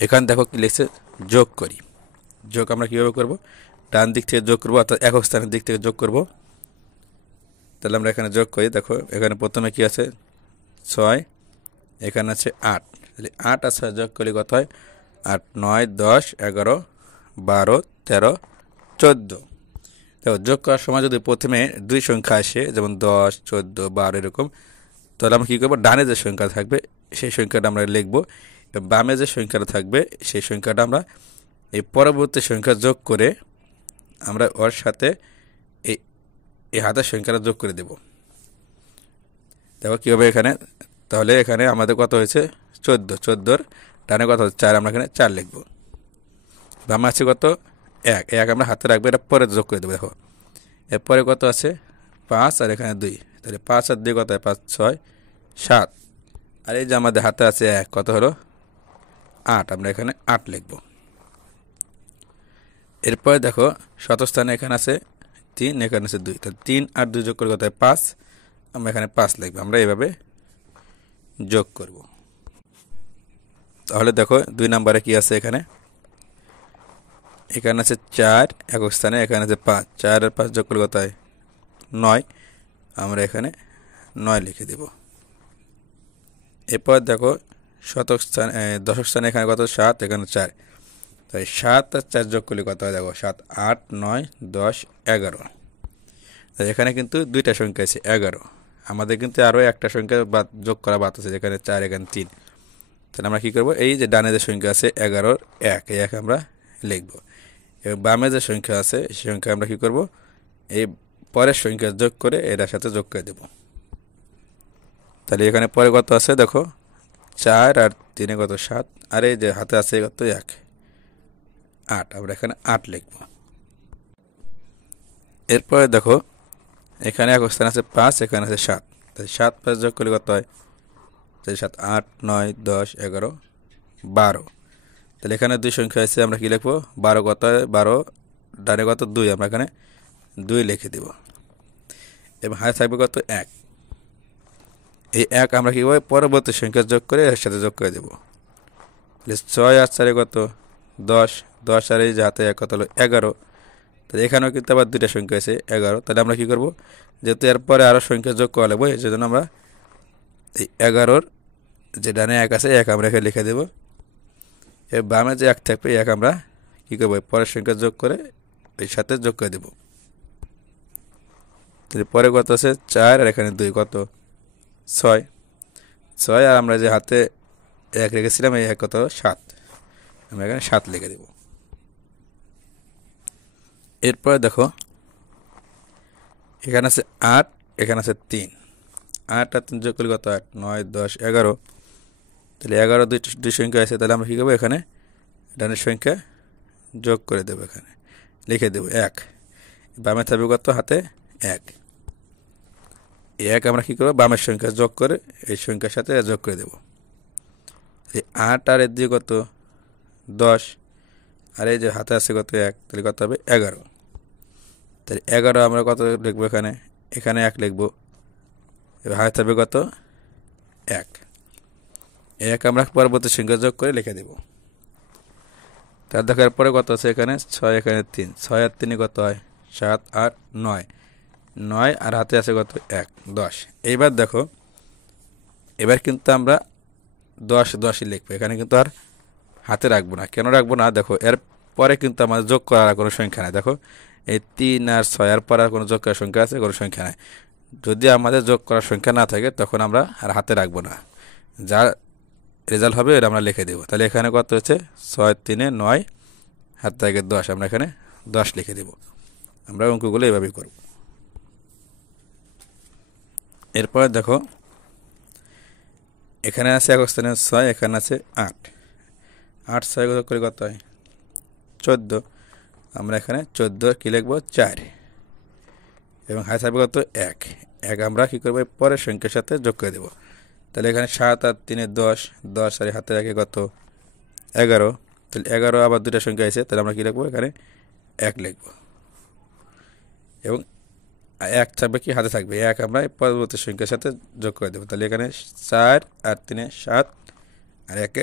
এখানে দেখো কি লিখছে যোগ করি। যোগ আমরা কীভাবে করব? ডান দিক থেকে যোগ করবো, অর্থাৎ একক স্থানের দিক থেকে যোগ করব। তাহলে আমরা এখানে যোগ করি। দেখো এখানে প্রথমে কি আছে 6, এখানে আছে 8। তাহলে 8 আর 6 যোগ করলে কত হয়? 8, 9, 10, 11, 12, 13, 14। দেখো যোগ করার সময় যদি প্রথমে দুই সংখ্যা আসে, যেমন 10, 14, 12 এরকম, তাহলে আমরা কী করবো? ডানে যে সংখ্যা থাকবে সেই সংখ্যাটা আমরা লিখব, বামে যে সংখ্যাটা থাকবে সেই সংখ্যাটা আমরা এই পরবর্তী সংখ্যা যোগ করে আমরা ওর সাথে এই এই হাতের সংখ্যাটা যোগ করে দেব। দেখো কীভাবে এখানে, তাহলে এখানে আমাদের কত হয়েছে? 14। 14-র ডানে কত হচ্ছে? 4। আমরা এখানে 4 লিখব। বামে আছে কত? 1। 1 আমরা হাতে রাখবো, এটা পরে যোগ করে দেবো। দেখো এরপরে কত আছে? 5 আর এখানে 2। তাহলে 5 আর 2 কত হয়? 5, 6, 7। আর এই যে আমাদের হাতে আছে 1, কত হলো? 8। আমরা এখানে 8 লিখব। এরপরে দেখো শতস্থানে এখানে আছে 3, এখানে আছে 2। তাহলে 3 আর 2 যোগ করে কত হয়? 5। আমরা এখানে 5 লিখব। আমরা এইভাবে যোগ করব। তাহলে দেখো 2 নম্বরে কি আছে? এখানে আছে 4 একক স্থানে, এখানে আছে 5। 4 আর 5 যোগ করলে কত হয়? 9। আমরা এখানে 9 লিখে দেব। এরপর দেখো শতক স্থানে দশক স্থানে এখানে কত? 7, এখানে 4। তাই 7 আর 4 যোগ করলে কত হয়? দেখো 7, 8, 9, 10, 11। তাই এখানে কিন্তু দুইটা সংখ্যা আছে 11। আমাদের কিন্তু আরও একটা সংখ্যা যোগ করা বাদ আছে, যেখানে 4, এখানে 3। তাহলে আমরা কী করবো? এই যে ডানে যে সংখ্যা আছে 11-র 1, এই 1 আমরা লিখব। এবং বামে যে সংখ্যা আছে সেই সংখ্যা আমরা কী করব? এই পরের সংখ্যা যোগ করে এটার সাথে যোগ করে দেব। তাহলে এখানে পরে কত আছে? দেখো 4 আর 3 কত? 7। আর এই যে হাতে আছে কত? 1, 8। আমরা এখানে 8 লিখব। এরপরে দেখো এখানে এক স্থান আছে 5, এখানে আছে 7। তাই 7, 5 যোগ করলে কত হয়? তাই 7, 8, 9, 10, 11, 12। তাহলে এখানে দুই সংখ্যা আছে, আমরা কি লিখবো? 12 কত হয়? 12 ডানে কত? 2। আমরা এখানে 2 লিখে দেব। এবং হাতে থাকবে কত? 1। এই 1 আমরা কী করবো? পরবর্তী সংখ্যা যোগ করে এর সাথে যোগ করে দেব। তাহলে 6 আর 4 কত? 10। 10 আর এই যে হাতে 1 কত হলো? 11। তাহলে এখানেও কিন্তু আবার দুইটা সংখ্যা আছে 11। তাহলে আমরা কী করবো? যেহেতু এরপরে আরও সংখ্যা যোগ করা লাগবে, এই জন্য আমরা এই 11-র যে ডানে 1 আছে 1 আমরা এখানে লিখে দেবো। এর বামে যে 1 থাকবে 1 আমরা কী করবো? পরের সংখ্যা যোগ করে এর সাথে যোগ করে দেব। তাহলে পরে কত আছে? 4 আর এখানে 2 কত? 6। 6 আর আমরা যে হাতে 1 রেখেছিলাম এই 1 কত? 7। আমরা এখানে 7 লিখে দেব। এরপরে দেখো এখানে আছে 8, এখানে আছে 3। 8 আর 3 যোগ করলে কত? 8, 9, 10, 11। তাহলে 11 দুই সংখ্যা আছে, তাহলে আমরা কী করবো? এখানে ডানের সংখ্যা যোগ করে দেবো, এখানে লিখে দেবো 1। বামে থাকবে কত? হাতে 1। এই 1 আমরা কী করবো? বামের সংখ্যা যোগ করে এই সংখ্যার সাথে যোগ করে দেবো। এই 8 আর এর দিয়ে কত? 10। আর এই যে হাতে আছে কত? 1। তাহলে কত হবে? 11। তাহলে 11 আমরা কত লিখবো? এখানে 1 লিখবো। এবার হাতে থাকবে কত? 1। 1 আমরা পরবর্তী সংখ্যা যোগ করে লিখে দেব। তার দেখার পরে কত আছে? এখানে 6, এখানে 3। 6 আর 3 কত হয়? 7, 8, 9। 9 আর হাতে আছে কত? 1, 10। এইবার দেখো এবার কিন্তু আমরা 10ই লিখবো। এখানে কিন্তু আর হাতে রাখবো না। কেন রাখবো না? দেখো এর পরে কিন্তু আমাদের যোগ করার কোনো সংখ্যা নাই। দেখো এই 3 আর 6 এর পর আর কোনো যোগ করার সংখ্যা আছে? কোনো সংখ্যা নাই। যদি আমাদের যোগ করার সংখ্যা না থাকে তখন আমরা আর হাতে রাখবো না, যা রেজাল্ট হবে এটা আমরা লিখে দেবো। তাহলে এখানে কত হচ্ছে? 6, 3, 9, হাত থেকে 10। আমরা এখানে 10 লিখে দেব। আমরা অঙ্কগুলো এভাবেই করব। এরপর দেখো এখানে আছে এক স্থানে 6, এখানে আছে 8। 8, 6 করে কত হয়? 14। আমরা এখানে 14 কী লিখবো? 4। এবং হাতে থাকবে কত? 1। 1 আমরা কী করবো? পরের সংখ্যার সাথে যোগ করে দেবো। তাহলে এখানে 7 আর 3, 10। 10 আর হাতে রাখে কত? 11। তাহলে 11 আবার দুটা সংখ্যা আছে, তাহলে আমরা কী লিখবো? এখানে 1 লিখব। এবং 1 থাকবে কি? হাতে থাকবে 1 আমরা পরবর্তী সংখ্যার সাথে যোগ করে দেবো। তাহলে এখানে 4 আর 3, 7 আর 1,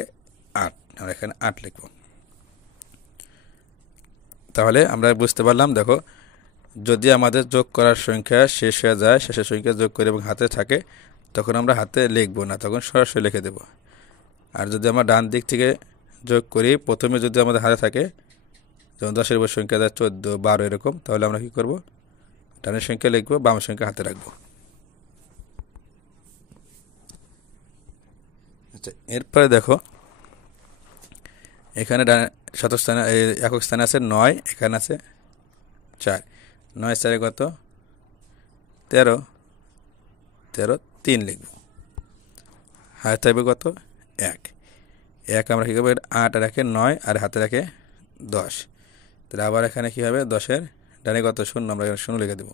8, আমরা এখানে 8 লিখব। তাহলে আমরা বুঝতে পারলাম, দেখো যদি আমাদের যোগ করার সংখ্যা শেষ হয়ে যায়, শেষের সংখ্যা যোগ করে এবং হাতে থাকে, তখন আমরা হাতে লিখব না, তখন সরাসরি লিখে দেব। আর যদি আমরা ডান দিক থেকে যোগ করি, প্রথমে যদি আমাদের হাতে থাকে, যেমন 10-এর উপর সংখ্যা যায় 14, 12 এরকম, তাহলে আমরা কি করব, ডানের সংখ্যা লিখব, বামের সংখ্যা হাতে রাখবো। আচ্ছা, এরপরে দেখো এখানে শতক স্থানে একক স্থানে আছে 9, এখানে আছে 4। 9 4 কত, 13, 3 লিখব। হাতে থাকবে কত, 1। আমরা কী করবো, 8 রাখে 9 আর হাতে রাখে 10। তাহলে আবার এখানে কী হবে, 10-এর ডানে কত, 0, আমরা এখানে 0 লিখে দেবো।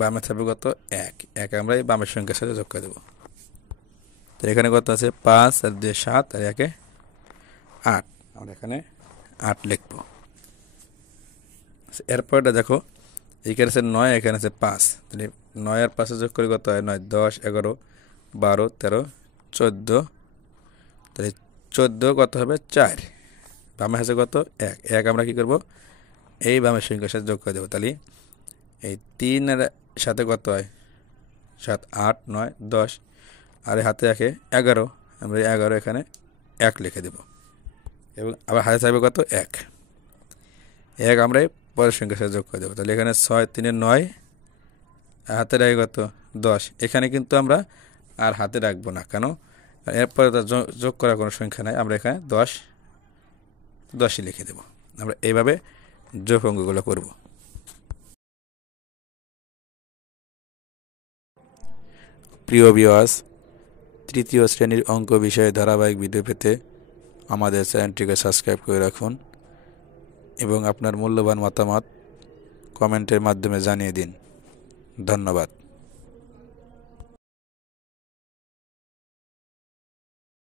বামে থাকবে কত, 1 আমরা এই বামের সংখ্যার সাথে যোগ করে দেবো। তো এখানে কত আছে, 5 আর 2 7 আর 1 8, আমরা এখানে 8 লিখব। এরপরটা দেখো, এখানে আছে 9, এখানে আছে 5, তাহলে 9 আর 5 যোগ করে কত হয়, 9 10 11 12 13 14, তাহলে 14 কত হবে, 4। বামে আছে কত, 1 আমরা কি করব, এই বামের সংখ্যার সাথে যোগ করে দেবো। তাহলে এই 3 এর সাথে কত হয়, 7 8 9 10, আর হাতে রাখে 11, আমরা 11 এখানে 1 লিখে দেব। এবং আবার হাতে থাকবে কত, 1 আমরা এই পরের সংখ্যার সাথে যোগ করে দেবো। তাহলে এখানে 6 3 9, হাতে রাখে কত, 10। এখানে কিন্তু আমরা আর হাতে রাখবো না, কেন, এরপরে যোগ করার কোনো সংখ্যা নাই, আমরা এখানে 10ই লিখে দেব। আমরা এইভাবে যোগ অঙ্কগুলো করব। প্রিয় ভিউয়ার্স, তৃতীয় শ্রেণীর অঙ্ক বিষয়ে ধারাবাহিক ভিডিও পেতে আমাদের চ্যানেলটিকে সাবস্ক্রাইব করে রাখুন এবং আপনার মূল্যবান মতামত কমেন্টের মাধ্যমে জানিয়ে দিন। ধন্যবাদ।